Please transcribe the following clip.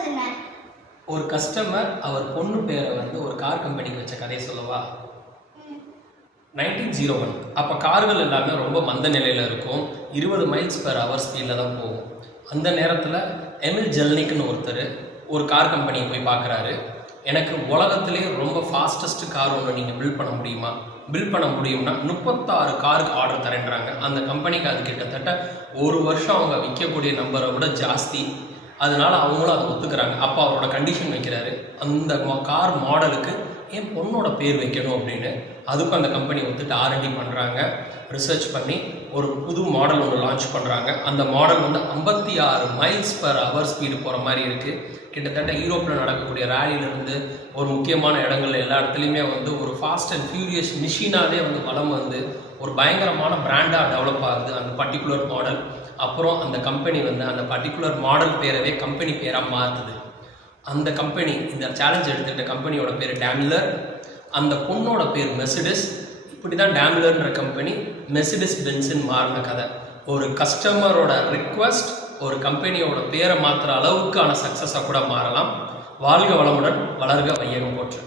சொல்லுங்க. ஒரு கஸ்டமர் அவர் பொண்ணு பேரை வந்து ஒரு கார் கம்பெனிக்கு வச்ச கதையை சொல்லவா? 1901 அப்போ கார்கள் எல்லாமே ரொம்ப மந்த நிலையில் இருக்கும். 20 மைல்ஸ்/ஹவர் ஸ்பீடில் தான் போகும். அந்த நேரத்தில் எமில் ஜெல்னிக்னு ஒருத்தர் ஒரு கார் கம்பெனியை போய் பார்க்குறாரு. எனக்கு உலகத்திலே ரொம்ப ஃபாஸ்டஸ்ட் கார் ஒன்று நீங்கள் பில்ட் பண்ண முடியுமா? பில்ட் பண்ண முடியும்னா 36 காருக்கு ஆர்டர் தரேன்றாங்க. அந்த கம்பெனிக்கு அது கிட்டத்தட்ட ஒரு வருஷம் அவங்க விற்கக்கூடிய நம்பரை விட ஜாஸ்தி. அதனால அவங்களும் அதை ஒத்துக்கிறாங்க. அப்போ அவரோட கண்டிஷன் வைக்கிறாரு, அந்த கார் மாடலுக்கு என் பொண்ணோட பேர் வைக்கணும் அப்படின்னு. அதுக்கும் அந்த கம்பெனி வந்துட்டு R&D பண்ணுறாங்க. ரிசர்ச் பண்ணி ஒரு புது மாடல் ஒன்று லான்ச் பண்ணுறாங்க. அந்த மாடல் வந்து 56 மைல்ஸ்/ஹவர் ஸ்பீடு போகிற மாதிரி இருக்குது. கிட்டத்தட்ட யூரோப்பில் நடக்கக்கூடிய ரேலியிலேருந்து ஒரு முக்கியமான இடங்கள்ல எல்லா இடத்துலையுமே வந்து ஒரு ஃபாஸ்ட் அண்ட் ஃபியூரியஸ் மிஷினாகவே வந்து வளம் வந்து ஒரு பயங்கரமான பிராண்டாக டெவலப் ஆகுது அந்த பர்டிகுலர் மாடல். அப்புறம் அந்த கம்பெனி வந்து அந்த பர்டிகுலர் மாடல் பேரவே கம்பெனி பேராக மாற்றுது. அந்த கம்பெனி, இந்த சேலஞ்ச் எடுத்துக்கிட்ட கம்பெனியோட பேர் டேம்லர், அந்த பொண்ணோட பேர் மெர்சிடிஸ். இப்படி தான் டேம்லர்ன்ற கம்பெனி மெர்சிடிஸ் பென்ஸ்ன்னு மாறின கதை. ஒரு கஸ்டமரோட ரிக்வஸ்ட் ஒரு கம்பெனியோட பேரை மாற்றுற அளவுக்கான சக்ஸஸாக கூட மாறலாம். வாழ்க வளமுடன், வளர்க வையகம் போற்று.